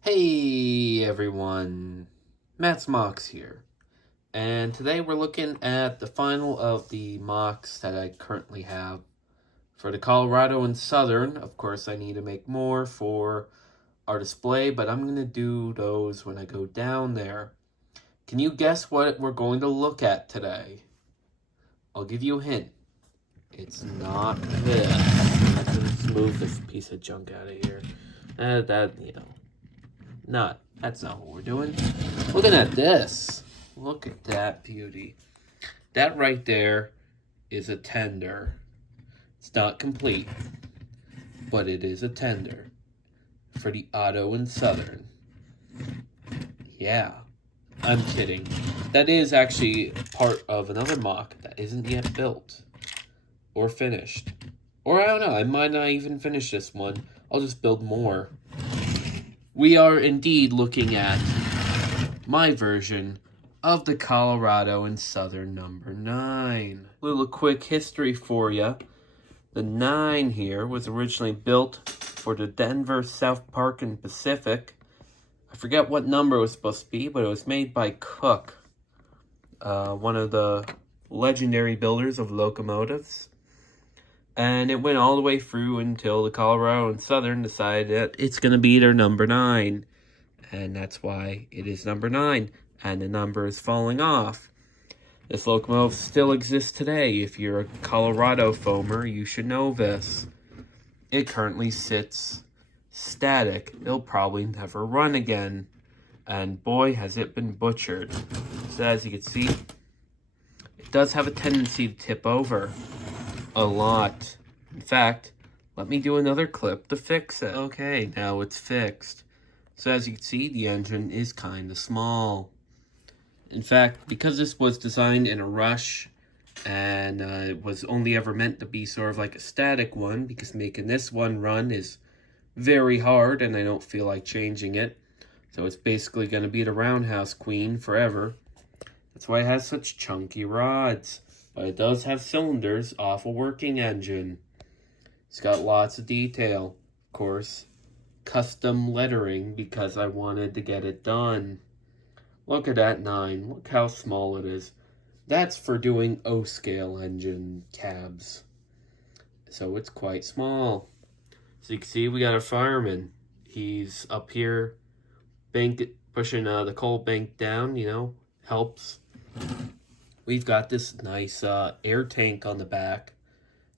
Hey everyone, Matt's Mocks here, and today we're looking at the final of the mocks that I currently have for the Colorado and Southern. Of course, I need to make more for our display, but I'm going to do those when I go down there. Can you guess what we're going to look at today? I'll give you a hint. It's not this. Let's move this piece of junk out of here. That's not what we're doing. Looking at this. Look at that beauty. That right there is a tender. It's not complete, but it is a tender for the Auto and Southern. Yeah, I'm kidding. That is actually part of another mock that isn't yet built or finished. Or I don't know, I might not even finish this one. I'll just build more. We are indeed looking at my version of the Colorado and Southern number 9. Little quick history for you. The 9 here was originally built for the Denver, South Park, and Pacific. I forget what number it was supposed to be, but it was made by Cook, one of the legendary builders of locomotives. And it went all the way through until the Colorado and Southern decided that it's going to be their number 9. And that's why it is number 9. And the number is falling off. This locomotive still exists today. If you're a Colorado foamer, you should know this. It currently sits static. It'll probably never run again. And boy, has it been butchered. So as you can see, it does have a tendency to tip over. A lot. In fact, let me do another clip to fix it. Okay, now it's fixed. So as you can see, the engine is kind of small. In fact, because this was designed in a rush, and it was only ever meant to be sort of like a static one, because making this one run is very hard, and I don't feel like changing it. So it's basically going to be the roundhouse queen forever. That's why it has such chunky rods. But it does have cylinders off a working engine. It's got lots of detail. Of course, custom lettering because I wanted to get it done. Look at that 9. Look how small it is. That's for doing O-scale engine cabs. So it's quite small. So you can see we got a fireman. He's up here pushing the coal bank down, helps. We've got this nice air tank on the back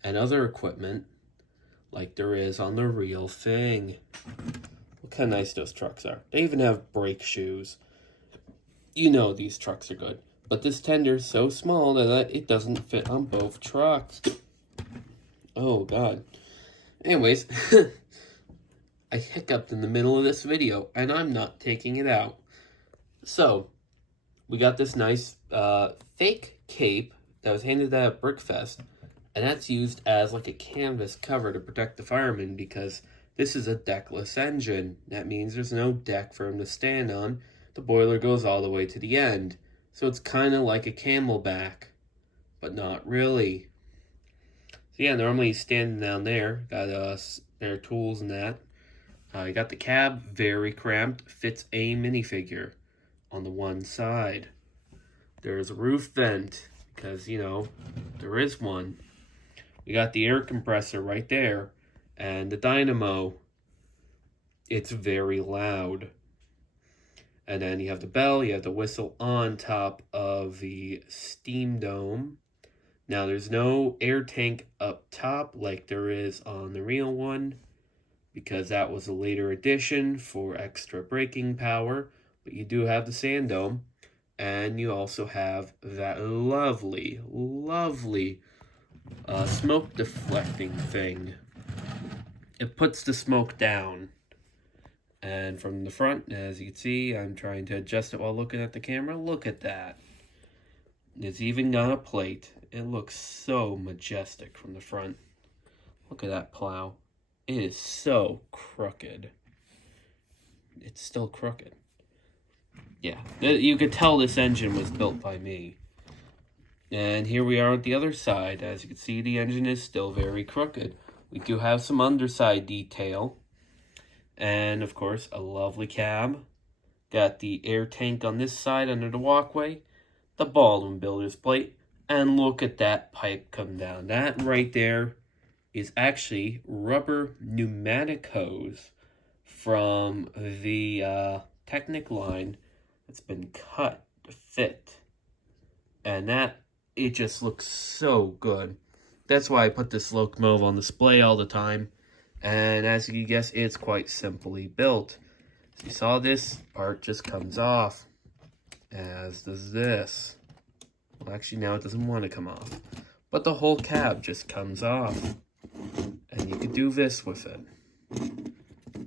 and other equipment like there is on the real thing. Look how nice those trucks are. They even have brake shoes. You know these trucks are good. But this tender is so small that it doesn't fit on both trucks. Oh, God. Anyways, I hiccuped in the middle of this video, and I'm not taking it out. So, we got this nice fake cape that was handed out at Brickfest, and that's used as like a canvas cover to protect the fireman because this is a deckless engine. That means there's no deck for him to stand on. The boiler goes all the way to the end. So it's kind of like a camelback, but not really. So yeah, normally he's standing down there. Got their tools and that. You got the cab, very cramped, fits a minifigure on the one side. There's a roof vent, because, there is one. We got the air compressor right there, and the dynamo. It's very loud. And then you have the bell, you have the whistle on top of the steam dome. Now, there's no air tank up top like there is on the real one, because that was a later addition for extra braking power. But you do have the sand dome, and you also have that lovely, lovely smoke deflecting thing. It puts the smoke down. And from the front, as you can see, I'm trying to adjust it while looking at the camera. Look at that. It's even got a plate. It looks so majestic from the front. Look at that plow. It is so crooked. It's still crooked. Yeah, you could tell this engine was built by me. And here we are at the other side. As you can see, the engine is still very crooked. We do have some underside detail. And of course, a lovely cab. Got the air tank on this side under the walkway, the Baldwin Builders plate, and look at that pipe come down. That right there is actually rubber pneumatic hose from the Technic line that's been cut to fit. And it just looks so good. That's why I put this locomotive on display all the time. And as you can guess, it's quite simply built. So you saw this part just comes off, as does this. Well, actually now it doesn't want to come off. But the whole cab just comes off. And you could do this with it.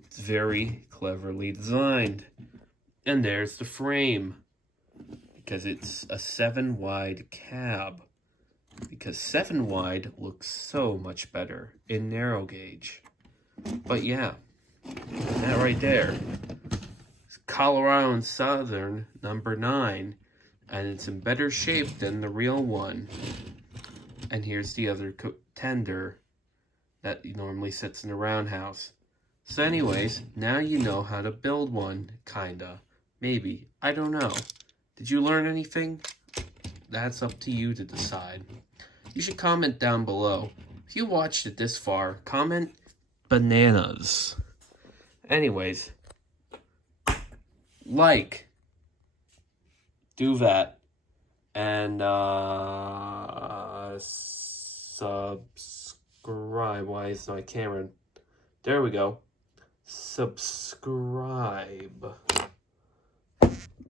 It's very cleverly designed. And there's the frame. Because it's a 7-wide cab. Because 7-wide looks so much better in narrow gauge. But yeah, that right there is Colorado and Southern number 9. And it's in better shape than the real one. And here's the other tender that normally sits in a roundhouse. So anyways, now you know how to build one, kinda. Maybe. I don't know. Did you learn anything? That's up to you to decide. You should comment down below. If you watched it this far, comment bananas. Anyways, like, do that, and subscribe. Why is my camera? There we go. Subscribe.